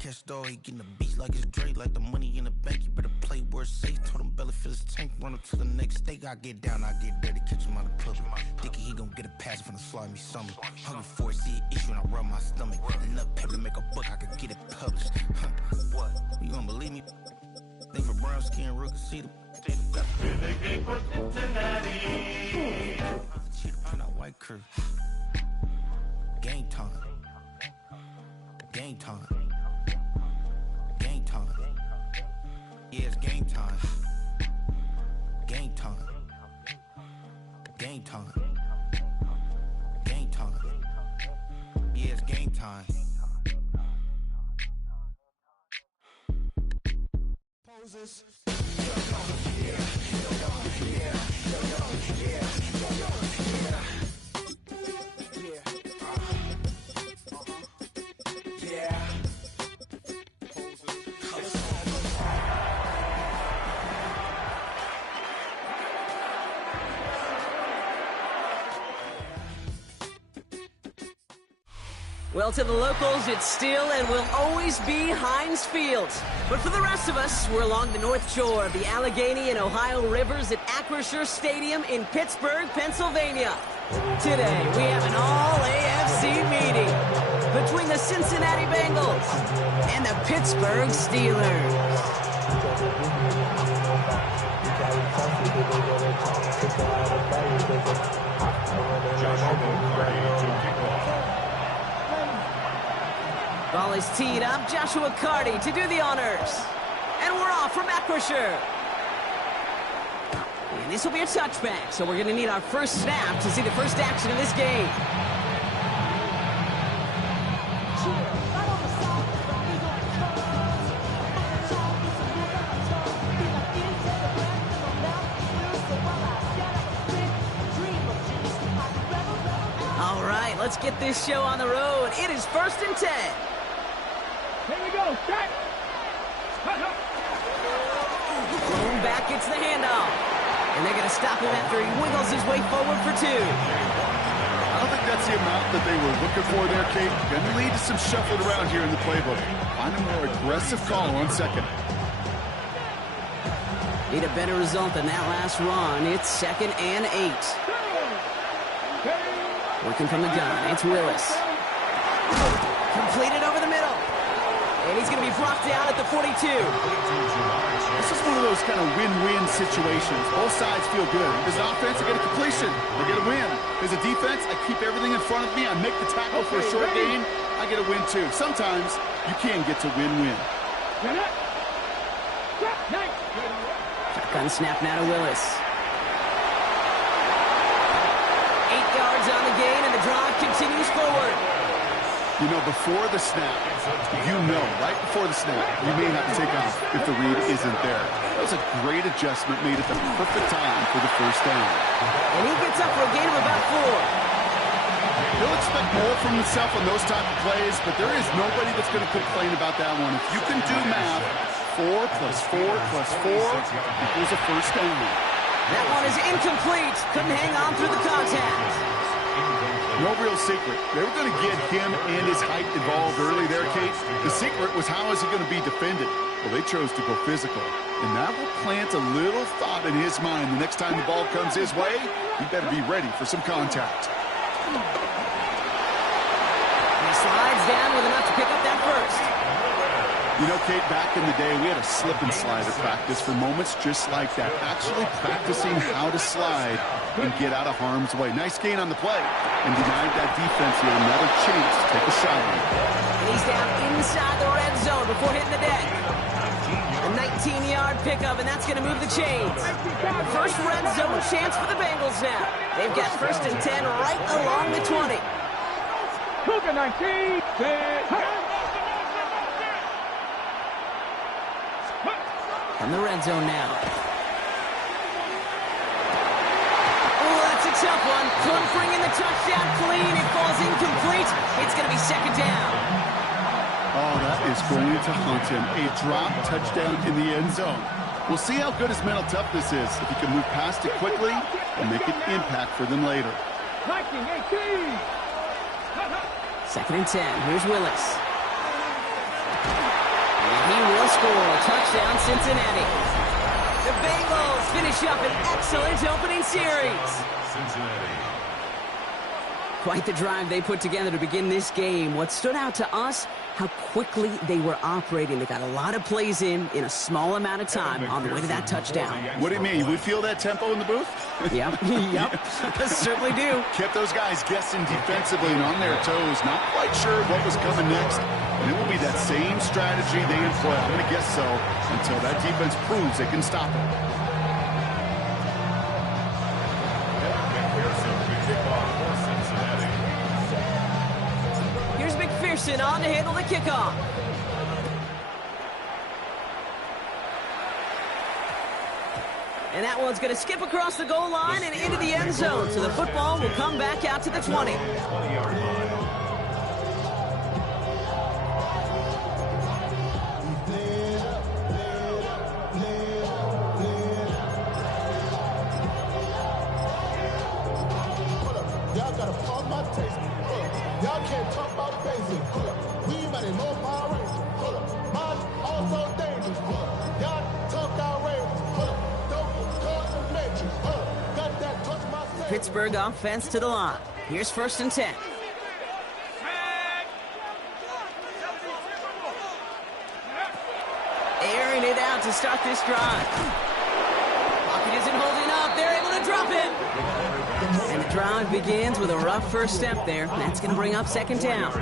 Catch dog, he getting the beats like it's Drake, like the money in the bank. You better play where it's safe. Told him Bella fill his tank, run up to the next stake. I get down, I get dirty, catch him on the public. Dicky, he gon' get a pass from the slimy summer. Hungry for it, see an issue and I rub my stomach. Enough paper to make a book, I could get it published. What? You don't believe me? Think for brown skin, real can see them. Cheetah print out white curve. Game time. Game time. Game time. Yeah, it's game time. Game time. Game time. Game time. Yeah, it's game time. Poses. Well, to the locals, it's still and will always be Heinz Field. But for the rest of us, we're along the North Shore of the Allegheny and Ohio Rivers at Acrisure Stadium in Pittsburgh, Pennsylvania. Today, we have an all-AFC meeting between the Cincinnati Bengals and the Pittsburgh Steelers. Ball is teed up. Joshua Carty to do the honors. And we're off from Acrisure. And this will be a touchback, so we're going to need our first snap to see the first action of this game. All right, let's get this show on the road. It is 1st and 10. Here we go, set! Blown back gets the handoff. And they're going to stop him after he wiggles his way forward for 2. I don't think that's the amount that they were looking for there, Kate. Going to lead to some shuffling around here in the playbook. Find a more aggressive call on second. Need a better result than that last run. It's 2nd and 8. Working from the gun, it's Willis. Completed over the middle. And he's going to be brought down at the 42. This is one of those kind of win-win situations. Both sides feel good. As an offense, I get a completion. I get a win. As a defense, I keep everything in front of me. I make the tackle for a short gain. I get a win, too. Sometimes you can get to win-win. Shotgun snap now to Willis. 8 yards on the gain, and the drive continues forward. You know, before the snap, right before the snap, you may have to take off if the read isn't there. That was a great adjustment made at the perfect time for the first down. And he gets up for a gain of about 4. He'll expect more from himself on those type of plays, but there is nobody that's going to complain about that one. If you can do math, 4 plus 4 plus 4 equals a first down. That one is incomplete. Couldn't hang on through the contact. No real secret. They were going to get him and his height involved early there, Kate. The secret was how is he going to be defended? Well, they chose to go physical. And that will plant a little thought in his mind. The next time the ball comes his way, he better be ready for some contact. He slides down with enough to pick up that first. You know, Kate, back in the day, we had a slip and slide at practice for moments just like that. Actually practicing how to slide and get out of harm's way. Nice gain on the play and denied that defense here another chance to take a shot on him. And he's down inside the red zone before hitting the deck. A 19-yard pickup, and that's going to move the chains. The first red zone chance for the Bengals now. They've got 1st and 10 right along the 20. Cougar 19, From the red zone now. Oh, that's a tough one. Plum bringing the touchdown clean. It falls incomplete. It's going to be 2nd down. Oh, that is going to haunt him. A drop touchdown in the end zone. We'll see how good his mental toughness is. If he can move past it quickly and make an impact for them later. 19-18. 2nd and 10. Here's Willis. And he will score. Touchdown, Cincinnati. The Bengals finish up an excellent opening series. Cincinnati. Quite the drive they put together to begin this game. What stood out to us, how quickly they were operating. They got a lot of plays in a small amount of time on the way to that touchdown. What do you mean? We feel that tempo in the booth? Yep, certainly do. Kept those guys guessing defensively and on their toes, not quite sure what was coming next. And it will be that same strategy they employ. I'm going to guess so until that defense proves they can stop it. Here's McPherson on to handle the kickoff. And that one's going to skip across the goal line and into the end zone. So the football will come back out to the 20. 20-yard line. Y'all gotta pump my taste. Y'all can't talk about basic. We mighty low power rangers. Mine also dangerous. Y'all talk outrageous. Don't cause the matrix. Got that touch my face. Pittsburgh offense to the line. Here's 1st and 10. Airing it out to start this drive. Pocket isn't holding up. They're able to drop it. And the drive begins with a rough first step there. That's going to bring up 2nd down.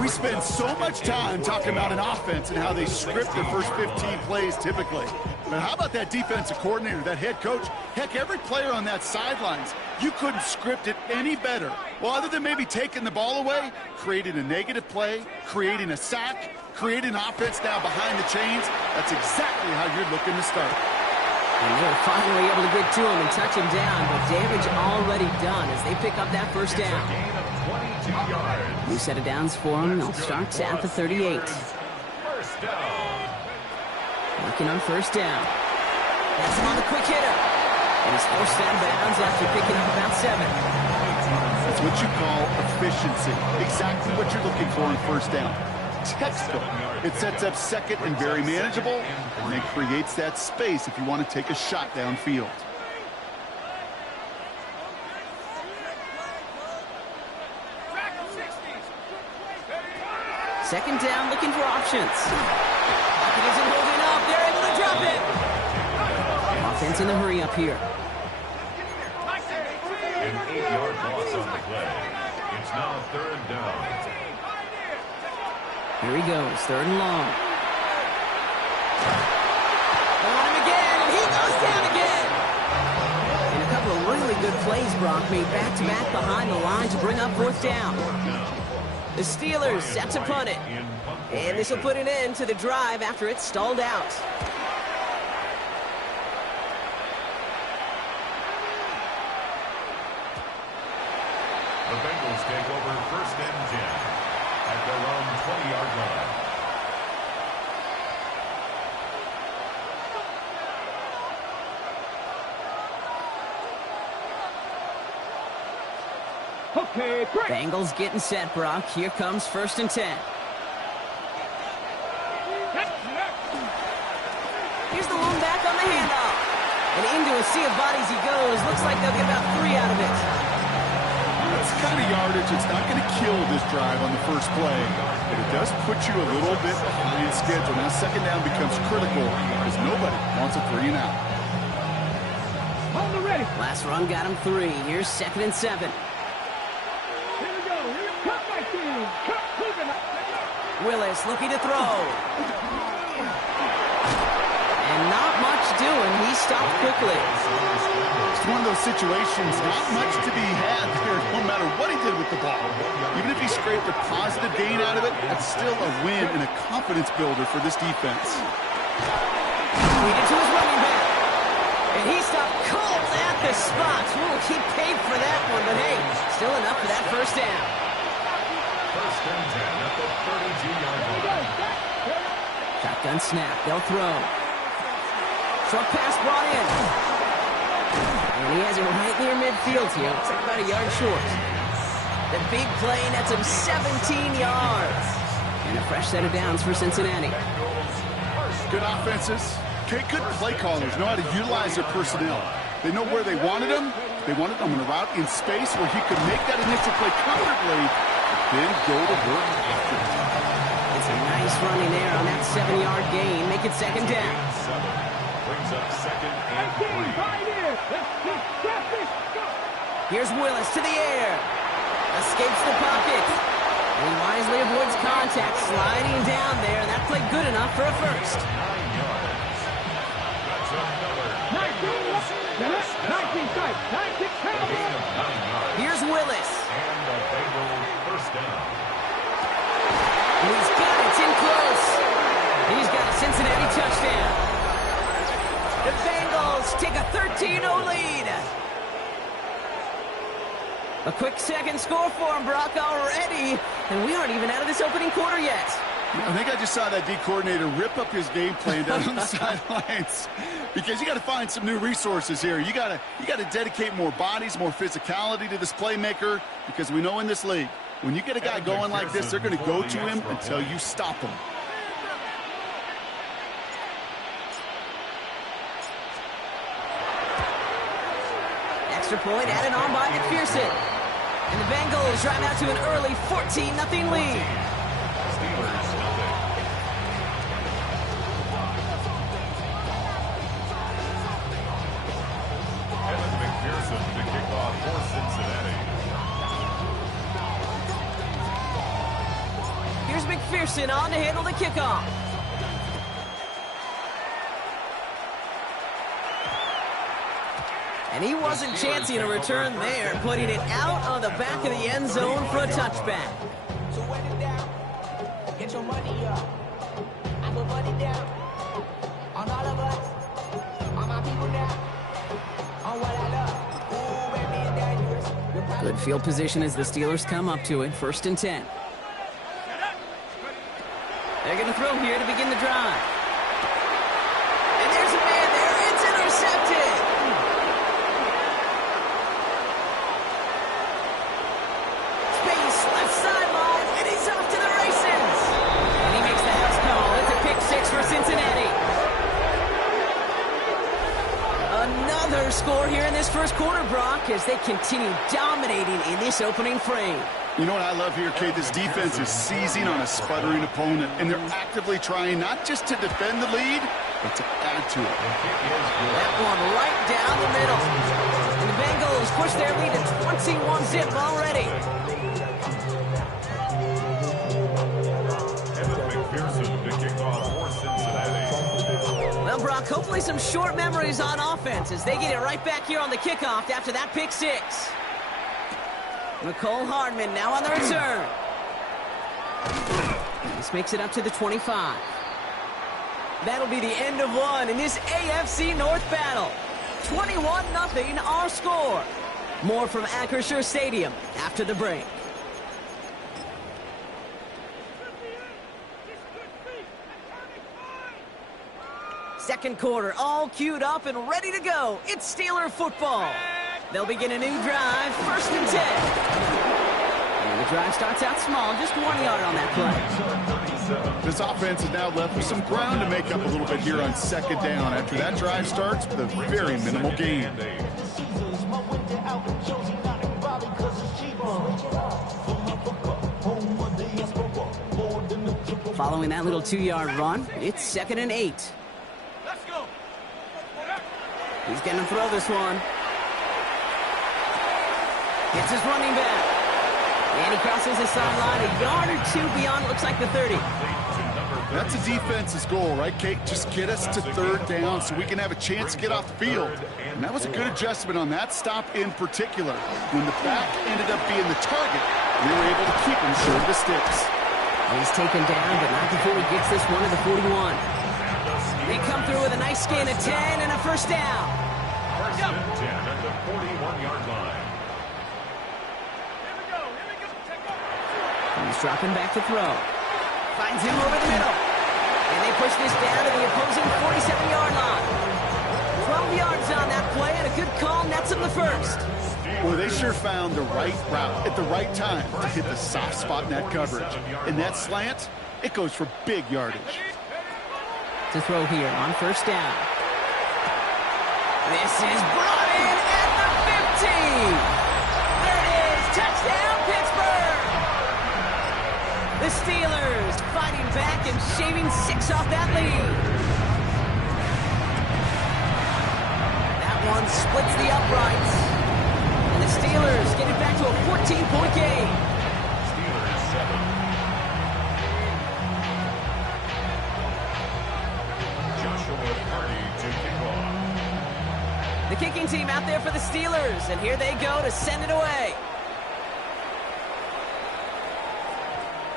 We spend so much time talking about an offense and how they script their first 15 plays typically. But how about that defensive coordinator, that head coach? Heck, every player on that sidelines, you couldn't script it any better. Well, other than maybe taking the ball away, creating a negative play, creating a sack, creating offense now behind the chains, that's exactly how you're looking to start. And they were finally able to get to him and touch him down, but damage already done as they pick up that first down. New set of downs for them. They'll start at the 38. First down. Looking on 1st down. That's him on the quick hitter. And he's forced out of bounds after picking up about 7. That's what you call efficiency. Exactly what you're looking for in 1st down. Textbook. It sets up 2nd and very manageable, and it creates that space if you want to take a shot downfield. Second down, looking for options. Pocket isn't holding up. They're able to drop it. Offense in the hurry up here. An 8-yard loss on the play. It's now 3rd down. Here he goes, 3rd and long. They want him again, and he goes down again. And a couple of really good plays, Brock, made back-to-back behind the line to bring up 4th down. The Steelers set to punt it. And this will put an end to the drive after it's stalled out. The Bengals take over 1st and 10 at their own 20-yard line. Okay, great. Bengals getting set, Brock. Here comes 1st and 10. Here's the lone back on the handoff. And into a sea of bodies he goes. Looks like they'll get about 3 out of it. That's kind of yardage. It's not going to kill this drive on the first play, but it does put you a little bit behind schedule. Now 2nd down becomes critical because nobody wants a 3 and out. On the ready. Last run got him 3. Here's 2nd and 7. Here we go. Cut my team. Cut Coogan. Willis looking to throw. And not much doing. He stopped quickly. It's one of those situations, not much to be had there, no matter what he did with the ball. Even if he scraped a positive gain out of it, that's still a win and a confidence builder for this defense. Leading to his running back. And he stopped cold at the spot. Ooh, he paid for that one, but hey, still enough for that first down. 1st and 10 at the 32-yard line. Shotgun snap. They'll throw. Short pass brought in. And he has it right near midfield here. Looks like about a yard short. The big play nets him 17 yards. And a fresh set of downs for Cincinnati. Good offenses. Okay, good play callers know how to utilize their personnel. They know where they wanted them. They wanted them in a route in space where he could make that initial play comfortably, but then go to work after it. It's a nice running there on that 7-yard gain. Make it second down. Brings up second and 3. Here's Willis to the air. Escapes the pocket. And he wisely avoids contact, sliding down there, and that played good enough for a first. 9 yards. That's another 19 strike. 19 gain of 9 yards. Here's Willis. And the Bengals first down. And he's got it. It's in close. He's got a Cincinnati touchdown. The Bengals take a 13-0 lead. A quick second score for him, Brock, already. And we aren't even out of this opening quarter yet. I think I just saw that D coordinator rip up his game plan down on the sidelines, because you got to find some new resources here. You got to dedicate more bodies, more physicality to this playmaker, because we know in this league, when you get a guy going like this, they're going to go to him until you stop him. Extra point added on by McPherson. And the Bengals drive out to an early 14-0 lead. Steelers nothing. Evan McPherson to kick off for Cincinnati. Here's McPherson on to handle the kickoff. And he wasn't chancing a return there, putting it out on the back of the end zone for a touchback. So wet it down, get your money up. I put money down on all of us, on my people now, on what I love. Ooh, baby, it's dangerous. Good field position as the Steelers come up to it, 1st and 10. They're going to throw here to begin the drive. And there's a man there. It's intercepted. Space, left sideline, and he's off to the races. And he makes the house call. It's a pick 6 for Cincinnati. Another score here in this first quarter, Brock, as they continue dominating in this opening frame. You know what I love here, Kate? This defense is seizing on a sputtering opponent, and they're actively trying not just to defend the lead, but to add to it. That one right down the middle. And the Bengals push their lead to 21-zip already. Evan McPherson to kick off for Cincinnati. Well, Brock, hopefully some short memories on offense as they get it right back here on the kickoff after that pick 6. Mecole Hardman now on the return. This makes it up to the 25. That'll be the end of one in this AFC North battle. 21-0 our score. More from Acrisure Stadium after the break. Second quarter all queued up and ready to go. It's Steeler football. They'll begin a new drive, 1st and 10. And the drive starts out small, just 1 yard on that play. This offense is now left with some ground to make up a little bit here on 2nd down after that drive starts with a very minimal gain. Following that little 2-yard run, it's 2nd and 8. Let's go. He's going to throw this one. Gets his running back. And he crosses the sideline a yard or 2 beyond, looks like the 30. That's a defense's goal, right, Kate? Just get us to 3rd down so we can have a chance to get off the field. And that was a good adjustment on that stop in particular. When the back ended up being the target, we were able to keep him short of the sticks. He's taken down, but not before he gets this one to the 41. They come through with a nice gain of 10 and a 1st down. 1st and 10 at the 41-yard line. He's dropping back to throw. Finds him over the middle. And they push this down to the opposing 47-yard line. 12 yards on that play, and a good call nets him the 1st. Well, they sure found the right route at the right time to hit the soft spot in that coverage. And that slant, it goes for big yardage. To throw here on first down. This is brought in at the 50. There it is. Touchdown, Pittsburgh. The Steelers fighting back and shaving 6 off that lead. That one splits the uprights. And the Steelers get it back to a 14-point game. Steelers 7. Joshua Party to kick off. The kicking team out there for the Steelers, and here they go to send it away.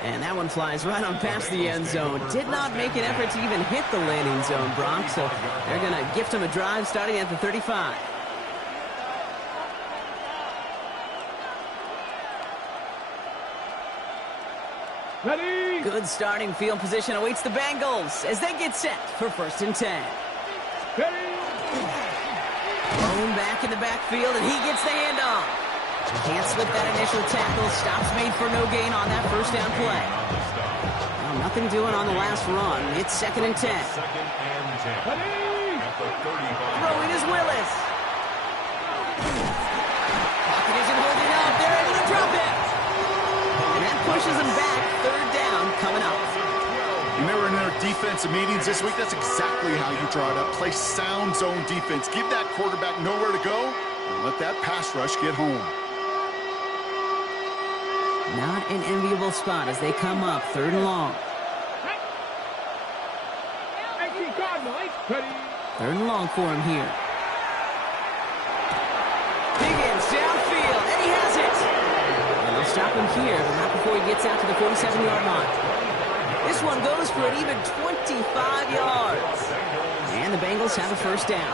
And that one flies right on past the end zone. Did not make an effort to even hit the landing zone, Brock, so they're going to gift him a drive starting at the 35. Ready? Good starting field position awaits the Bengals as they get set for 1st and 10. Ready? Thrown back in the backfield, and he gets the handoff. Can't slip that initial tackle. Stops made for no gain on that first down play. Well, nothing doing on the last run. It's 2nd and 10. 2nd and 10. Ready? At the 35. Throwing is Willis. Pocket isn't holding up. They're able to drop it. And that pushes them back. 3rd down coming up. When they were in their defensive meetings this week, that's exactly how you draw it up. Play sound zone defense. Give that quarterback nowhere to go, and let that pass rush get home. Not an enviable spot as they come up 3rd and long. Ready? 3rd and long for him here. Higgins downfield, and he has it. And they'll stop him here, but not before he gets out to the 47-yard line. This one goes for an even 25 yards. And the Bengals have a 1st down.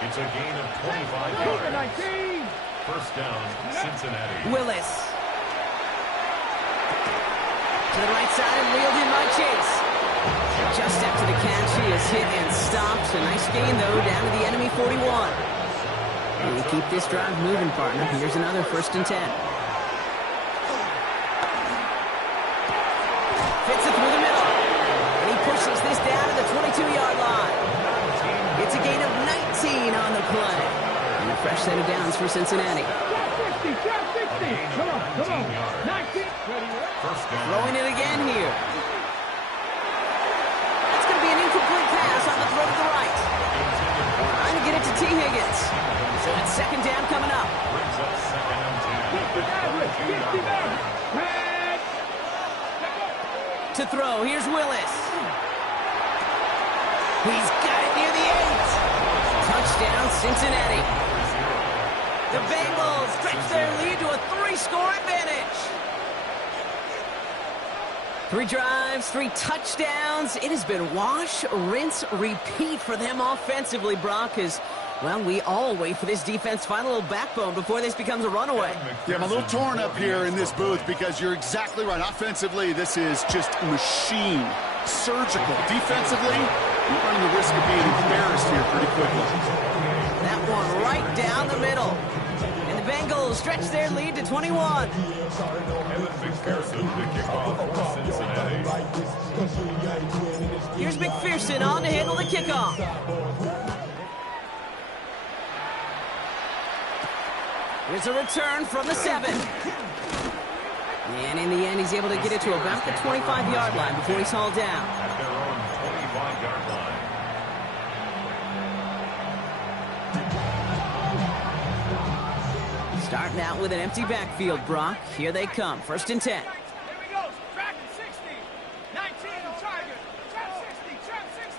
It's a gain of 25 yards. 1st down, Cincinnati. Willis. To the right side and wheeled in by Chase. Just after the catch, he is hit and stopped. A nice gain, though, down to the enemy 41. And we keep this drive moving, partner. Here's another 1st and 10. Fits it through the middle. And he pushes this down to the 22-yard line. It's a gain of 19 on the play. And a fresh set of downs for Cincinnati. Come on. 19. First down. Throwing it again here. That's going to be an incomplete pass on the throw to the right. Trying to get it to T. Higgins. So that's 2nd down coming up. Brings up 2nd and 10. To throw, here's Willis. He's got it near the 8. Touchdown, Cincinnati. The Bengals stretch their lead to a 3-score advantage. 3 drives, 3 touchdowns. It has been wash, rinse, repeat for them offensively, Brock, as, well, we all wait for this defense to find a little backbone before this becomes a runaway. Yeah, I'm a little torn up here in this booth because you're exactly right. Offensively, this is just machine. Surgical. Defensively, you're running the risk of being embarrassed here pretty quickly. That one right down the middle. And the Bengals stretch their lead to 21. Evan McPherson to kick off for Cincinnati. Here's McPherson on to handle the kickoff. Here's a return from the 7. And in the end, he's able to get it to about the 25-yard line before he's hauled down. At their own 25-yard line. Starting out with an empty backfield, Brock. Here they come. 1st and 10. Here we go. Track 60. 19 on target. Trap 60. Trap 60.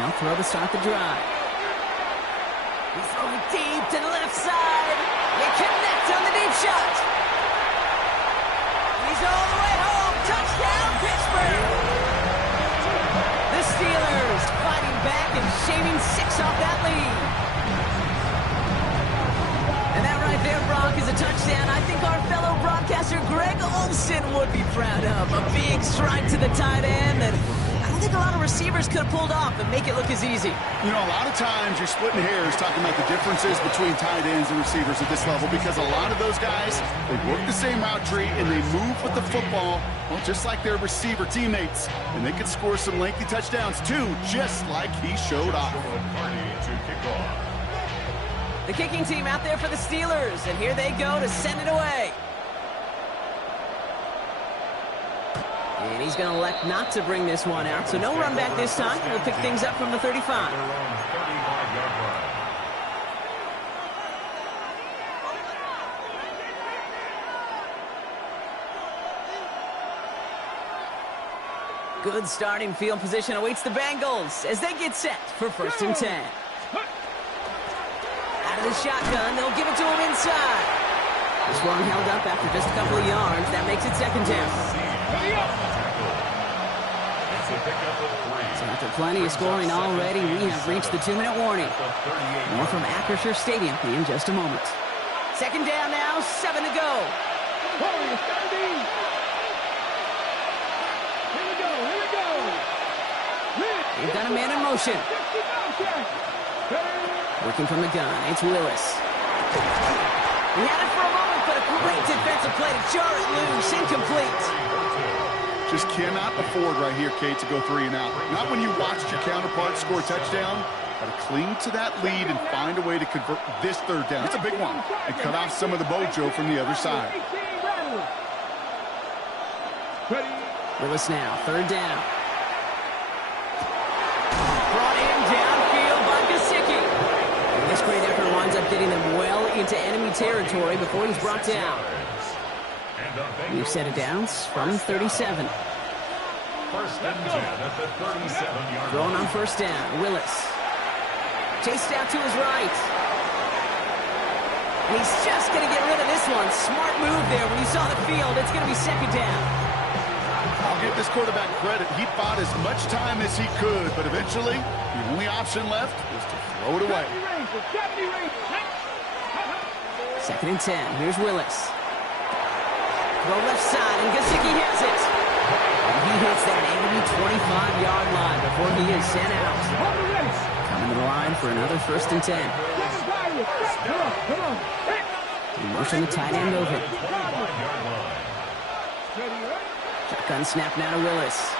They'll throw to start the drive. He's throwing deep to the left side. They connect on the deep shot. He's all the way home. Touchdown, Pittsburgh. The Steelers fighting back and shaving 6 off that lead. And that right there, Brock, is a touchdown I think our fellow broadcaster Greg Olsen would be proud of. A big strike to the tight end, and I don't think think a lot of receivers could have pulled off and make it look as easy. You know, a lot of times you're splitting hairs talking about the differences between tight ends and receivers at this level because a lot of those guys, they work the same route tree and they move with the football, well, just like their receiver teammates. And they could score some lengthy touchdowns too, just like he showed off. The kicking team out there for the Steelers, and here they go to send it away. And he's going to elect not to bring this one out, so no run back this time. We'll pick things up from the 35. Good starting field position awaits the Bengals as they get set for 1st and 10. Out of the shotgun, they'll give it to him inside. This one held up after just a couple of yards. That makes it 2nd down. So after plenty of scoring already, we have reached the 2-minute warning. More from Acrisure Stadium in just a moment. 2nd down now, 7 to go. They've got a man in motion. Working from the gun, it's Willis. He had it for a moment, but a great defensive play to jar it loose, incomplete. Just cannot afford right here, Kate, to go 3 and out. Not when you watched your counterpart score a touchdown. Got to cling to that lead and find a way to convert this 3rd down. It's a big one. And cut off some of the mojo from the other side. Willis now, 3rd down. Brought in downfield by Gesicki. This great effort winds up getting them well into enemy territory before he's brought down. We've set it down from 37. 1st and 10 at the 37-yard Throwing on 1st down, Willis. Chased out to his right. And he's just going to get rid of this one. Smart move there when he saw the field. It's going to be 2nd down. I'll give this quarterback credit. He bought as much time as he could, but eventually the only option left was to throw it away. 2nd and 10. Here's Willis. Throw left side, and Gesicki has it. And he hits that enemy 25-yard line before he is sent out. Coming to the line for another 1st and 10. He motion the tight end over. Shotgun snap now to Willis.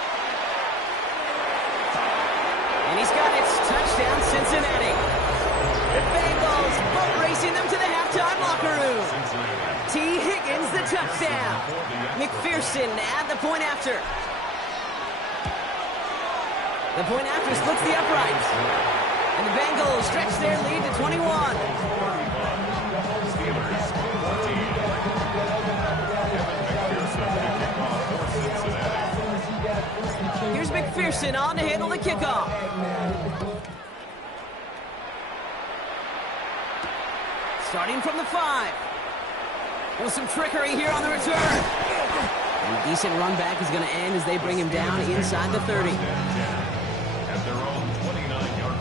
And he's got it. Touchdown, Cincinnati. The Bengals boat racing them to the halftime locker room. T. Higgins, the touchdown. McPherson at the point after. The point after splits the upright. And the Bengals stretch their lead to 21. Here's McPherson on to handle the kickoff. Starting from the 5. Well, some trickery here on the return. And a decent run back is going to end as they bring him down inside the 30. At their own 29-yard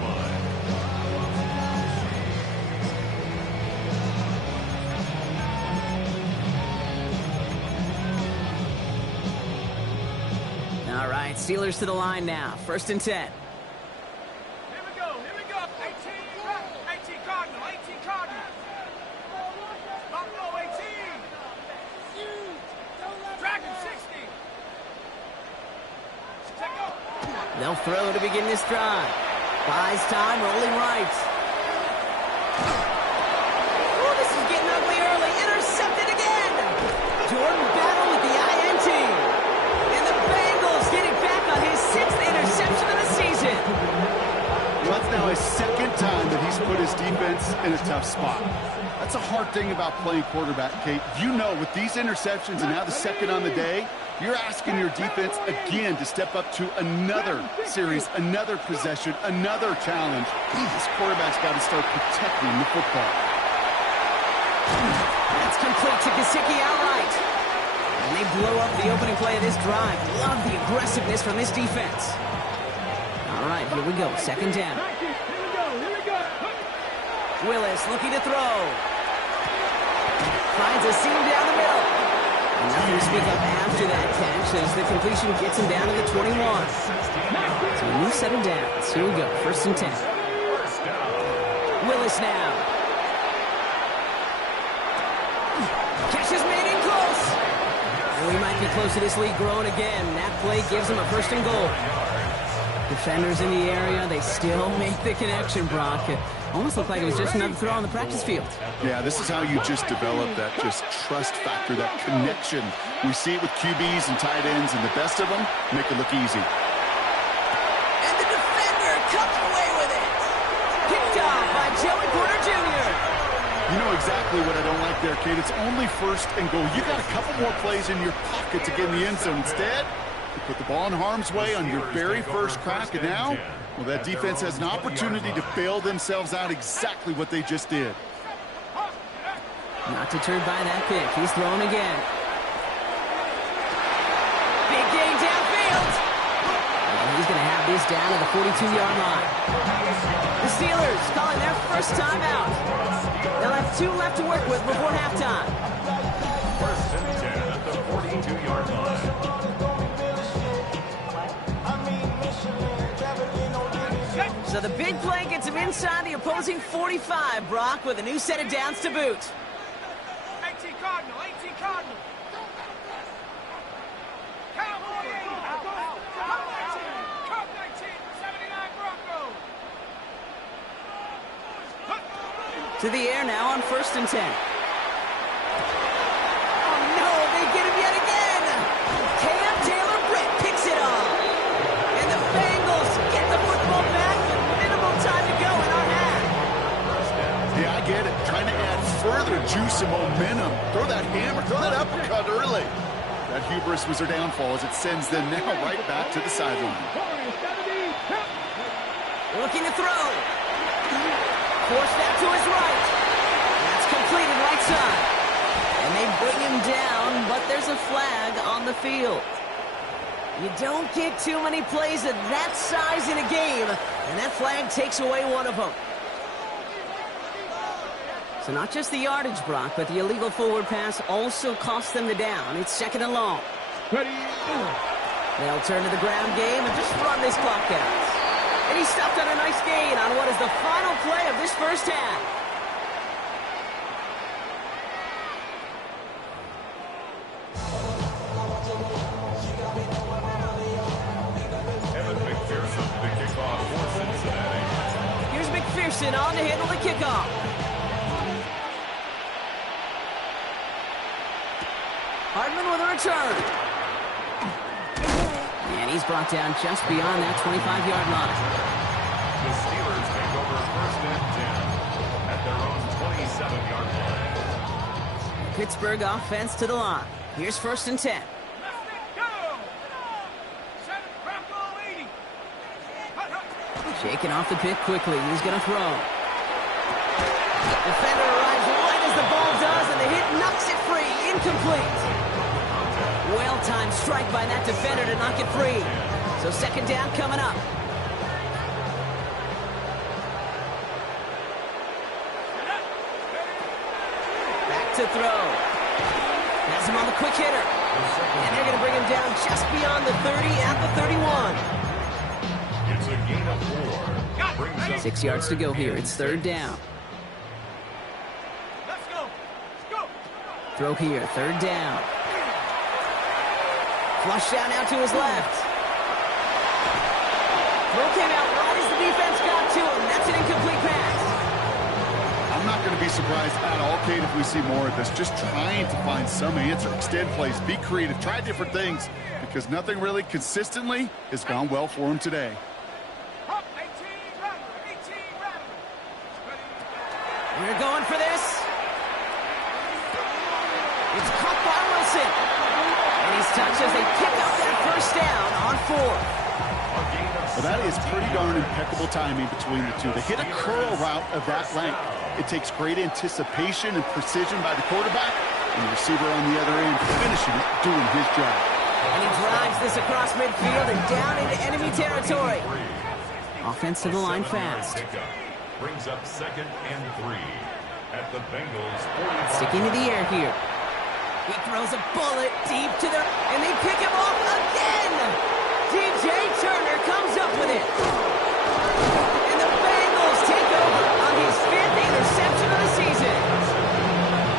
line. All right, Steelers to the line now. 1st and 10. Here we go. 18 Cardinal. Buffalo 18. Dragon 60. Check up. They'll throw to begin this drive. Buys time, rolling right. Oh, this is getting ugly early. Intercepted again. Jordan Battle with the INT. And the Bengals getting back on his 6th interception of the season. Well, that's now his 2nd time that he's put his defense in a tough spot. That's a hard thing about playing quarterback, Kate. You know, with these interceptions and now the 2nd on the day, you're asking your defense again to step up to another series, another possession, another challenge. This quarterback's got to start protecting the football. That's complete to Gesicki outright. And they blow up the opening play of this drive. Love the aggressiveness from this defense. All right, here we go. 2nd down. Willis looking to throw. Finds a seam down the middle. And nothing to speak of after that catch. catches. The completion gets him down to the 21. So a new set of downs. Here we go, 1st and 10. Willis now. Catch is made in close. And we might be close to this lead growing again. That play gives him a 1st and goal. Defenders in the area, they still make the connection, Brock. It almost looked like it was just another throw on the practice field. Yeah, this is how you just develop that just trust factor, that connection. We see it with QBs and tight ends, and the best of them make it look easy. And the defender coming away with it. Picked off by Joey Porter Jr. You know exactly what I don't like there, Kate. It's only 1st and goal. You got a couple more plays in your pocket to get in the end zone. Instead, you put the ball in harm's way on your very first crack, and now, well, that defense has an opportunity to bail themselves out exactly what they just did. Not deterred by that pick. He's throwing again. Big gain downfield. And he's going to have this down at the 42-yard line. The Steelers calling their first timeout. They'll have 2 left to work with before halftime. 1st and 10 at the 42-yard line. So the big play gets him inside the opposing 45, Brock, with a new set of downs to boot. 18 Cardinal, 18 Cardinal. Cowboy 80. Cup 19. Cup 19. 79 Broncos. To the air now on 1st and 10. Oh, no, they get him yet again. Cam Taylor-Britt picks it off. And the Bengals get the football back with minimal time to go in our half. Yeah, I get it. Trying to add further juice and momentum. Throw that hammer, throw that uppercut early. That hubris was their downfall as it sends them now right back to the sideline. Looking to throw. Force that to his right. That's completed right side. And they bring him down, but there's a flag on the field. You don't get too many plays of that size in a game, and that flag takes away one of them. So not just the yardage, Brock, but the illegal forward pass also costs them the down. It's 2nd and long. They'll turn to the ground game and just run this clock out. And he stopped on a nice gain on what is the final play of this first half. Evan McPherson, the kickoff for Cincinnati. Here's McPherson on to handle the kickoff. Hardman with a return. And he's brought down just beyond that 25-yard line. The Steelers take over 1st and 10 at their own 27-yard line. Pittsburgh offense to the line. Here's 1st and 10. Shaking off the pick quickly. He's going to throw. Defender arrives right as the ball does, and the hit knocks it free. Incomplete. Well-timed strike by that defender to knock it free. So 2nd down coming up. Back to throw. Has him on the quick hitter. And they're going to bring him down just beyond the 30 at the 31. It's a gain of 4. Brings up 6 yards to go here. It's 3rd down. Let's go. Let's go. Throw here. 3rd down. Flush down now to his left. Throw came out right as the defense got to him. That's an incomplete pass. I'm not going to be surprised at all, Kate, if we see more of this. Just trying to find some answer. Extend plays, be creative, try different things, because nothing really consistently has gone well for him today. 18 Rattler. We're going for this. It's caught by Wilson. And he's touched as they pick up that 1st down on 4th. Well, that is pretty darn impeccable timing between the two. They hit a curl route of that length. It takes great anticipation and precision by the quarterback, and the receiver on the other end finishing it, doing his job. And he drives this across midfield and down into enemy territory. Offense to the line fast. Brings up 2nd and 3 at the Bengals 40. Sticking to the air here. He throws a bullet deep to their... And they pick him off again! DJ Turner comes up with it. And the Bengals take over on his 5th interception of the season.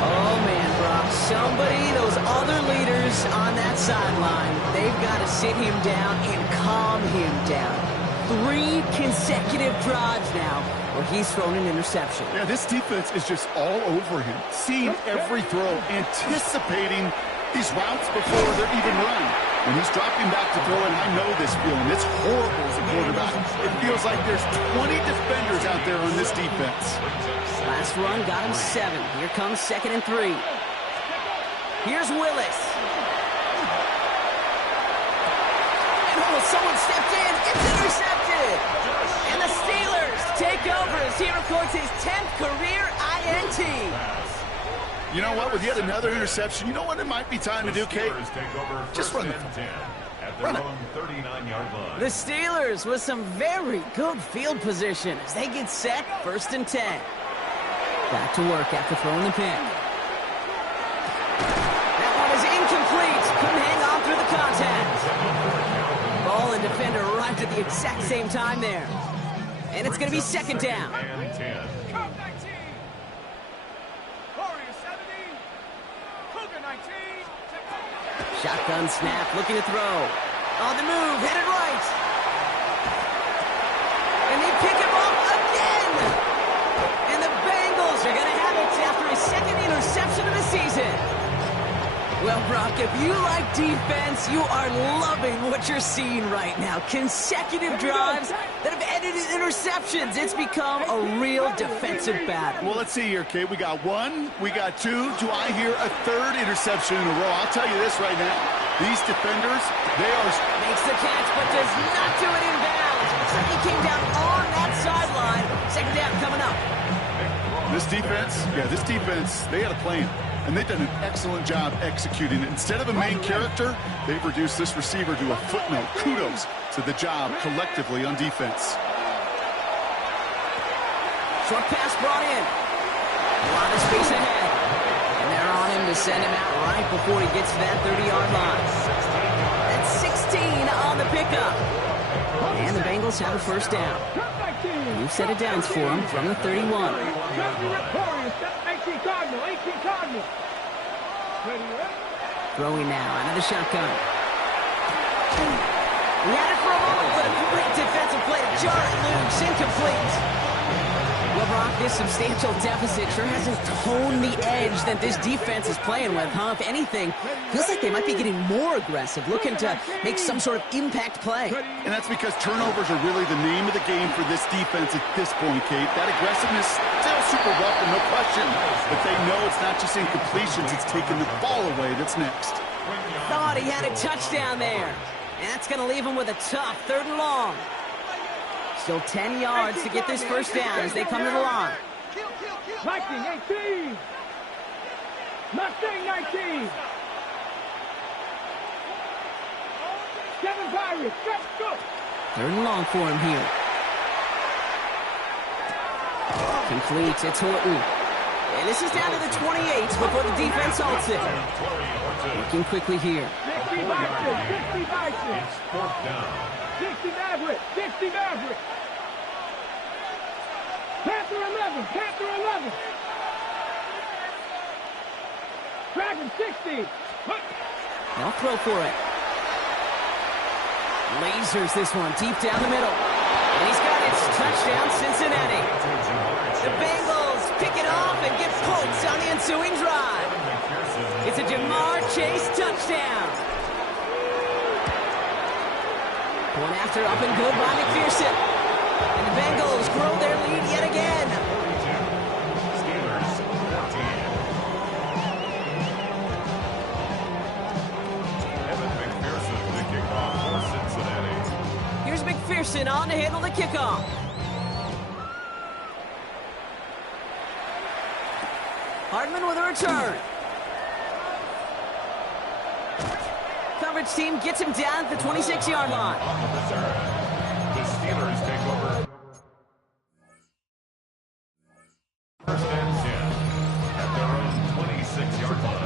Oh, man, Brock. Somebody, those other leaders on that sideline, they've got to sit him down and calm him down. 3 consecutive drives now where he's thrown an interception. Yeah, this defense is just all over him, seeing every throw, anticipating these routes before they're even run. When he's dropping back to throw, and I know this feeling, it's horrible as a quarterback. It feels like there's 20 defenders out there on this defense. Last run got him 7. Here comes 2nd and 3. Here's Willis. And oh, someone stepped in. It's intercepted. And the Steelers take over as he records his 10th career INT. You know what? With yet another interception, you know what it might be time to do, Kate? Just run the football. At their own 39-yard line. The Steelers with some very good field position as they get set, 1st and 10. Back to work after throwing the pick. That one is incomplete. Couldn't hang on through the contact. Ball and defender arrived at the exact same time there. And it's going to be 2nd down. And 10. Cobb 19. Warrior 70. Cougar 19. Shotgun snap, looking to throw. On the move, headed right. And they pick him off again. And the Bengals are going to have it after his 2nd interception of the season. Well, Brock, if you like defense, you are loving what you're seeing right now. Consecutive drives that have ended in interceptions. It's become a real defensive battle. Well, let's see here, Kate. We got 1, we got 2. Do I hear a 3rd interception in a row? I'll tell you this right now. These defenders, they are... Makes the catch, but does not do it in bounds. Looks like he came down on that sideline. 2nd down coming up. This defense, they had a plan. And they've done an excellent job executing it. Instead of a main character, they've reduced this receiver to a footnote. Kudos to the job collectively on defense. Short pass brought in. A lot of space ahead. And they're on him to send him out right before he gets to that 30-yard line. That's 16 on the pickup. And the Bengals have a 1st down. New set of downs for him from the 31. 18 Cardinal. 18 Cardinal. Throwing now out of the shotgun. He had it for a moment, but a great defensive play to jar it loose. Incomplete. Well, Brock, this substantial deficit sure hasn't toned the edge that this defense is playing with, huh? If anything, feels like they might be getting more aggressive, looking to make some sort of impact play. And that's because turnovers are really the name of the game for this defense at this point, Kate. That aggressiveness still super welcome, no question. But they know it's not just incompletions, it's taking the ball away that's next. Thought he had a touchdown there. And that's going to leave him with a tough 3rd and long. Still 10 yards to get this 1st down as they come to the line. Viking 18. Mustang 19. 7 Pirates. Let's go. 3rd and long for him here. Completes. It's Horton. And this is down to the 28 before the defense halts it. Working quickly here. 60 Bison. 60 Bison. It's 4th down. 60 Maverick. 60 Maverick. Panther 11. Panther 11. Dragon 60. They'll throw for it. Lasers this one deep down the middle. And he's got it. Touchdown, Cincinnati. The Bengals pick it off and get points on the ensuing drive. It's a Jamar Chase touchdown. One after up and good by McPherson. And the Bengals grow their lead yet again. Steelers 14. Evan McPherson the kickoff for Cincinnati. Here's McPherson on to handle the kickoff. Hardman with a return. Coverage team gets him down at the 26-yard line. On the return, the Steelers take over. 1st and 10 at their own 26-yard line.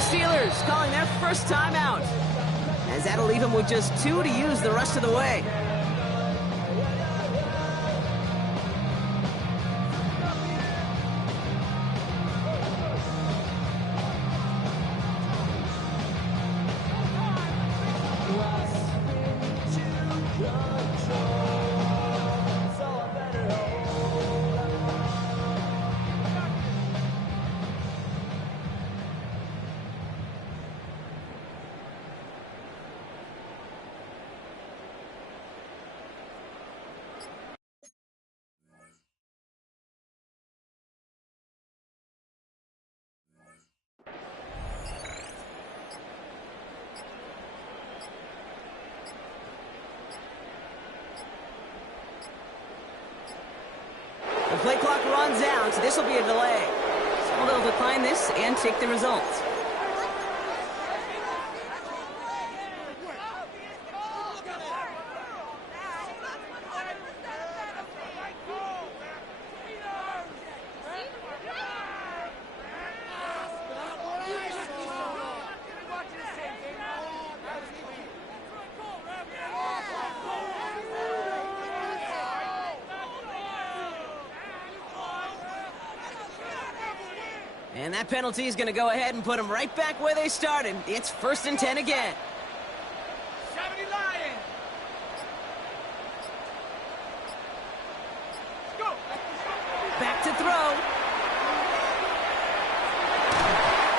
The Steelers calling their first time out, as that'll leave them with just 2 to use the rest of the way. The play clock runs out, so this will be a delay. So they'll decline this and take the results. And that penalty is going to go ahead and put them right back where they started. It's 1st and 10 again. 70 Lions. Go. Back to throw.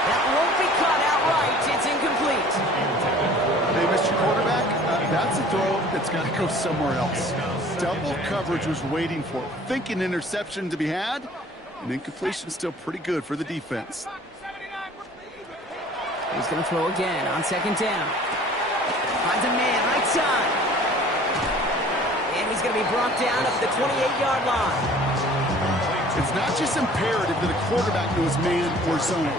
That won't be caught outright. It's incomplete. Hey, Mr. Quarterback, that's a throw that's got to go somewhere else. Double coverage was waiting for it. Thinking interception to be had. And incompletion is still pretty good for the defense. He's going to throw again on 2nd down. Finds a man right side. And he's going to be brought down up the 28-yard line. It's not just imperative that a quarterback knows man or zone.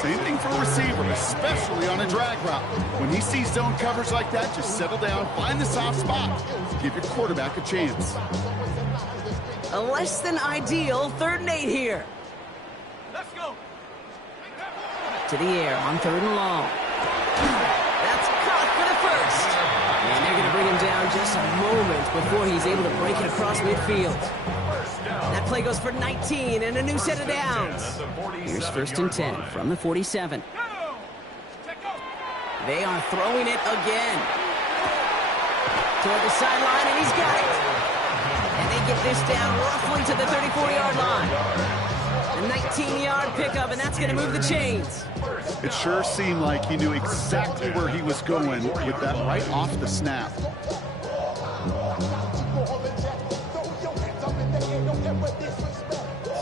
Same thing for a receiver, especially on a drag route. When he sees zone coverage like that, just settle down, find the soft spot. Give your quarterback a chance. A less than ideal 3rd and 8 here. Let's go. To the air on 3rd and long. That's caught for the first. And they're going to bring him down just a moment before he's able to break it across midfield. That play goes for 19 and a new set of downs. Here's 1st and 10 from the 47. They are throwing it again. Toward the sideline, and he's got it. And they get this down roughly to the 34-yard line. A 19-yard pickup, and that's going to move the chains. It sure seemed like he knew exactly where he was going with that right off the snap.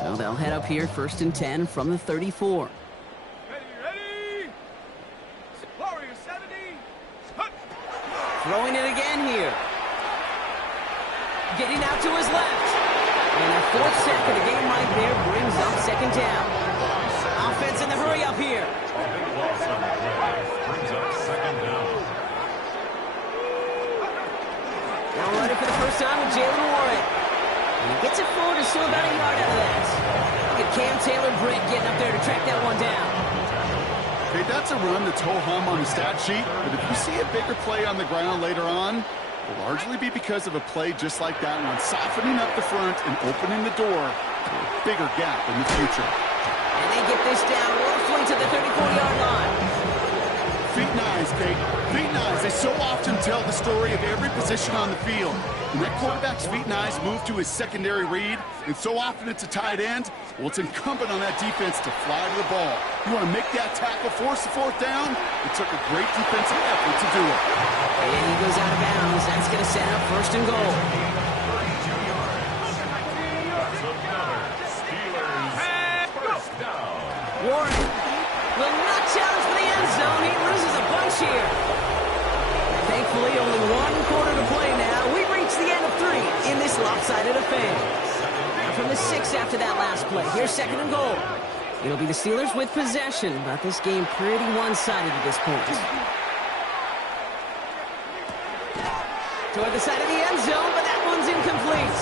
So they'll head up here, 1st and 10 from the 34. Ready. Warrior 70. Throwing it again here. Getting out to his left. And a 4th sack of the game right there brings up 2nd down. Offense in the hurry up here. Now running for the first time with Jaylen Warren. And he gets it forward to still about a yard out of that. Look at Cam Taylor-Britt getting up there to track that one down. Okay, that's a run that's ho-hum on the stat sheet, but if you see a bigger play on the ground later on, will largely be because of a play just like that one, softening up the front and opening the door to a bigger gap in the future. And they get this down roughly to the 34-yard line. Feet and eyes, Kate. Feet and eyes. They so often tell the story of every position on the field. When that quarterback's feet and eyes move to his secondary read, and so often it's a tight end, well, it's incumbent on that defense to fly to the ball. You want to make that tackle, force the 4th down? It took a great defensive effort to do it. And he goes out of bounds. That's going to set up 1st and goal. Warren will not challenge for the end zone. He loses a bunch here. Thankfully, only 1 quarter to play now. We've reached the end of 3 in this lopsided affair. Now from the 6 after that last play, here's 2nd and goal. It'll be the Steelers with possession, but this game pretty one-sided at this point. Toward the side of the end zone, but that one's incomplete.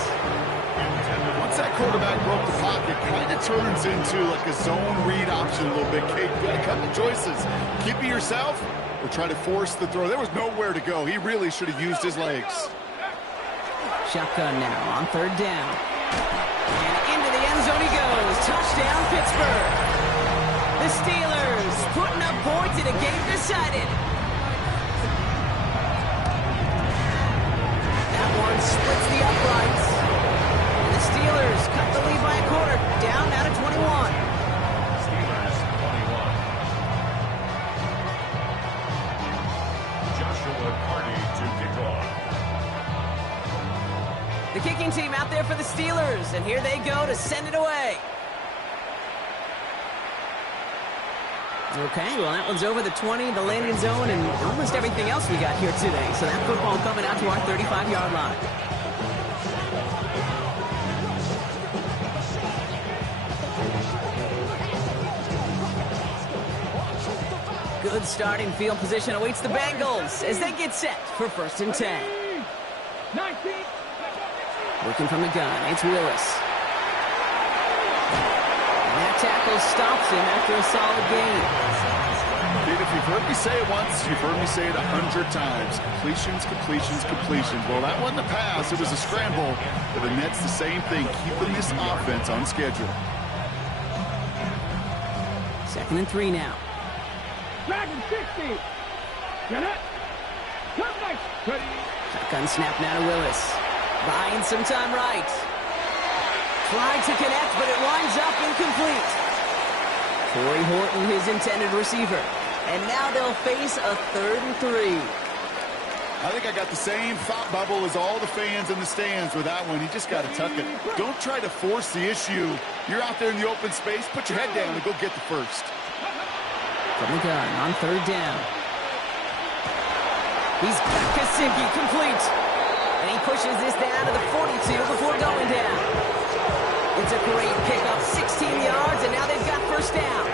Once that quarterback broke the pocket, kind of turns into like a zone read option a little bit. Kate, you got a couple choices. Keep it yourself or try to force the throw. There was nowhere to go. He really should have used his legs. Shotgun now on third down. And into the end zone he goes. Touchdown, Pittsburgh. The Steelers putting up points in a game decided. That one splits the uprights. And the Steelers cut the lead by a quarter. Down now to 21. Steelers 21. Joshua Carty to kick off. The kicking team out there for the Steelers, and here they go to send it away. Okay, well, that one's over the 20, the landing zone, and almost everything else we got here today. So that football coming out to our 35-yard line. Good starting field position awaits the Bengals as they get set for 1st and 10. 19. Working from the gun, it's Willis. And that tackle stops him after a solid gain. Dude, if you've heard me say it once, you've heard me say it 100 times. Completions, completions, completions. Well, that wasn't a pass. It was a scramble. But the Nets, the same thing, keeping this offense on schedule. 2nd and 3 now. Dragon 60. Get it. Come next. Ready. Shotgun snap now to Willis. Buying some time right. Tried to connect, but it winds up incomplete. Corey Horton, his intended receiver. And now they'll face a 3rd and 3. I think I got the same thought bubble as all the fans in the stands with that one. You just got to tuck it. Don't try to force the issue. You're out there in the open space. Put your head down and go get the first. From the gun on 3rd down. He's got Kasicki complete. And he pushes this down to the 42 before going down. It's a great pickup, 16 yards, and now they've got 1st down.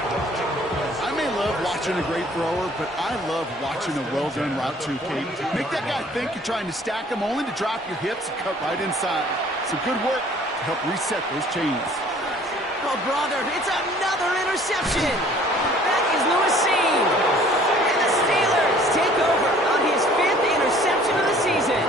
I may love watching a great thrower, but I love watching a well-done route too, Kate. Make that guy think you're trying to stack him, only to drop your hips and cut right inside. Some good work to help reset those chains. Oh, brother, it's another interception. That is Lewis Cine. And the Steelers take over on his 5th interception of the season.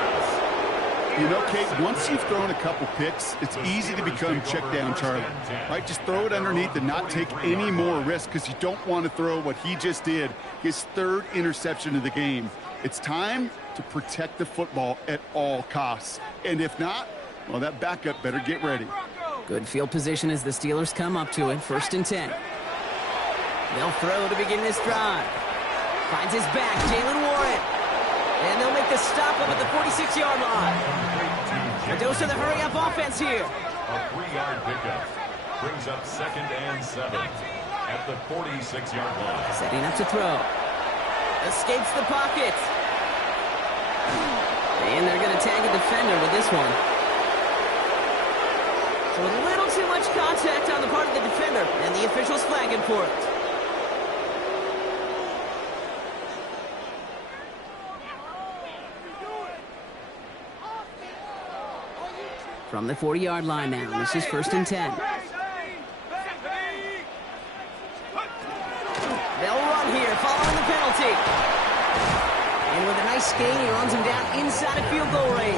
You know, Kate, once you've thrown a couple picks, it's easy to become check down Charlie, right? Just throw it underneath and not take any more risk because you don't want to throw what he just did, his 3rd interception of the game. It's time to protect the football at all costs. And if not, well, that backup better get ready. Good field position as the Steelers come up to it, 1st and 10. They'll throw to begin this drive. Finds his back, Jaylen Warren. And they'll make the stop up at the 46-yard line. A dose of the hurry-up offense here. A 3-yard pickup brings up 2nd and 7 at the 46-yard line. Setting up to throw. Escapes the pocket. And they're going to tag a defender with this one. So a little too much contact on the part of the defender, and the officials flagging for it. From the 40-yard line now, this is 1st and 10. They'll run here, following the penalty. And with a nice gain, he runs him down inside of field goal range.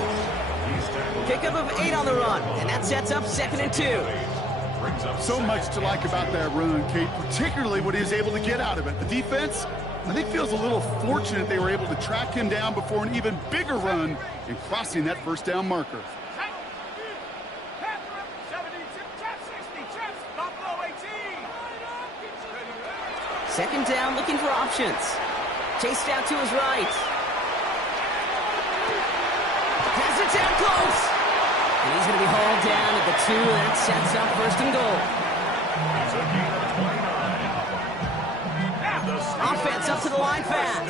Pickup of 8 on the run, and that sets up 2nd and 2. So much to like about that run, Kate, particularly what he was able to get out of it. The defense, I think, feels a little fortunate they were able to track him down before an even bigger run and crossing that 1st down marker. 2nd down, looking for options. Chased out to his right. Has it down close. And he's going to be hauled down at the 2, and that sets up 1st and goal. It's a gain of 29. Offense up to the line fast.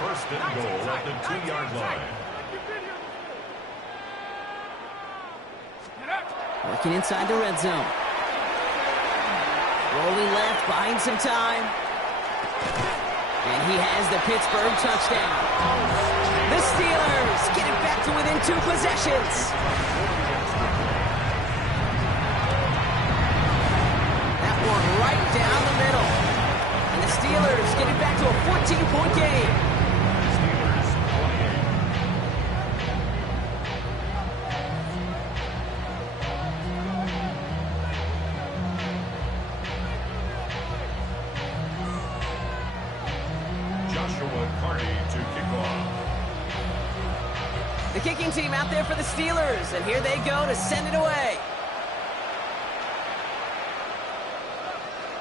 1st and goal at the 2-yard line. Working inside the red zone. Rolling left, buying some time. And he has the Pittsburgh touchdown. The Steelers get it back to within 2 possessions. the Steelers get it back to a 14-point game. Steelers 28. Joshua Carney to kick off. The kicking team out there for the Steelers, and here they go to send it away.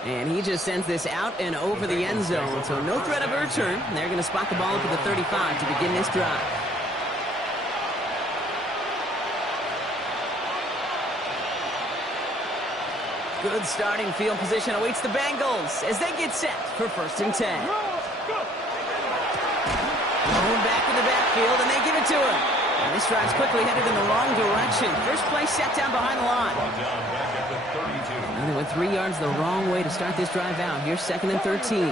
And he just sends this out and over the end zone, so no threat of a return. They're going to spot the ball up at the 35 to begin this drive. Good starting field position awaits the Bengals as they get set for 1st and 10. Thrown back in the backfield, and they give it to him. And this drive's quickly headed in the wrong direction. First play set down behind the line. Brought down back at the 32. And they went 3 yards the wrong way to start this drive out. Here's 2nd and 13.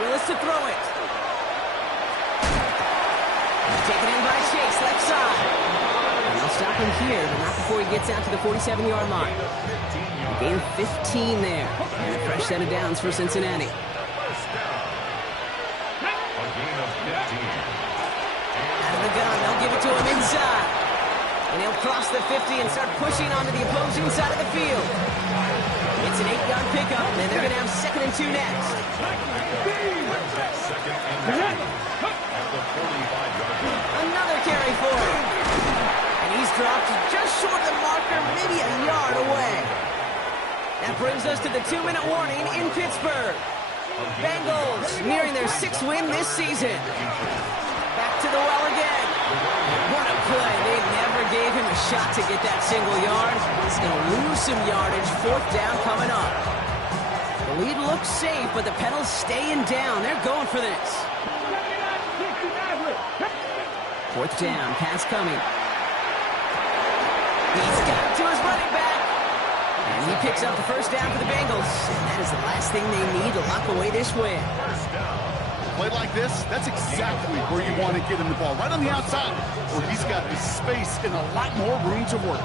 Willis to throw it. Taken in by Chase, left side. And they'll stop him here, but not before he gets out to the 47-yard line. A gain of 15 there. And a fresh set of downs for Cincinnati. First down. A gain of 15. Out of the gun, they'll give it to him inside. And he'll cross the 50 and start pushing onto the opposing side of the field. It's an 8-yard pickup, and they're going to have 2nd and 2 next. Second and 2 at the 45-yard line. Another carry for him. And he's dropped just short of the marker, maybe a yard away. That brings us to the 2-minute warning in Pittsburgh. Bengals nearing their 6th win this season. Back to the well again. What a play. They never gave him a shot to get that single yard. He's going to lose some yardage. 4th down coming up. The lead looks safe, but the Pedals staying down. They're going for this. 4th down. Pass coming. He's got it to his running back. And he picks up the 1st down for the Bengals. And that is the last thing they need to lock away this win. First down. Play like this, that's exactly where you want to get him the ball, right on the outside, where he's got the space and a lot more room to work.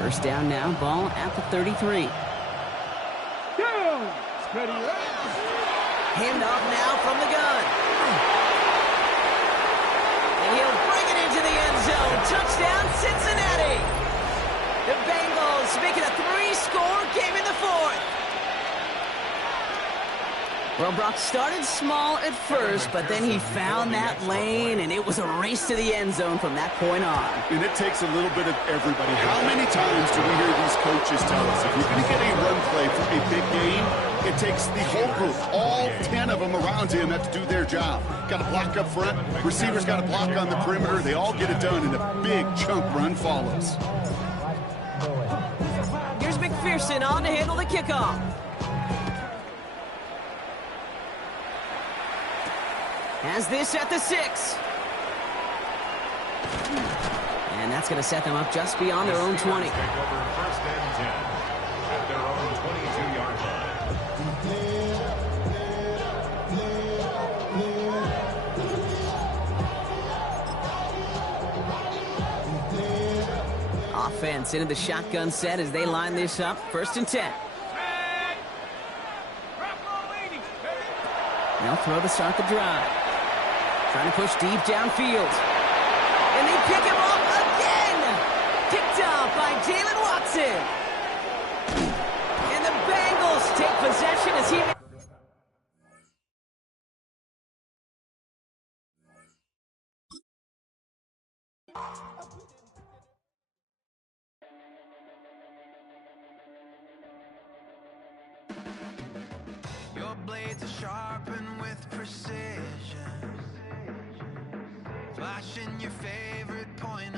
First down now, ball at the 33. Hand off now from the gun. And he'll bring it into the end zone. Touchdown, Cincinnati. The Bengals making a 3-score game in the 4th. Well, Brock started small at first, but then he found that lane, and it was a race to the end zone from that point on. And it takes a little bit of everybody. How many times do we hear these coaches tell us, if you're going to get a run play for a big game, it takes the whole group, all 10 of them around him have to do their job. Got to block up front, receivers got to block on the perimeter. They all get it done, and a big chunk run follows. Here's McPherson on to handle the kickoff. Has this at the 6. And that's going to set them up just beyond their own 20. Take over 1st and 10 at their own 22-yard line. Offense into the shotgun set as they line this up. 1st and 10. They'll throw to start the drive. Trying to push deep downfield. And they pick him off again! Picked off by Jalen Watson. And the Bengals take possession as he... Your blades are sharpened with precision, flashing your favorite point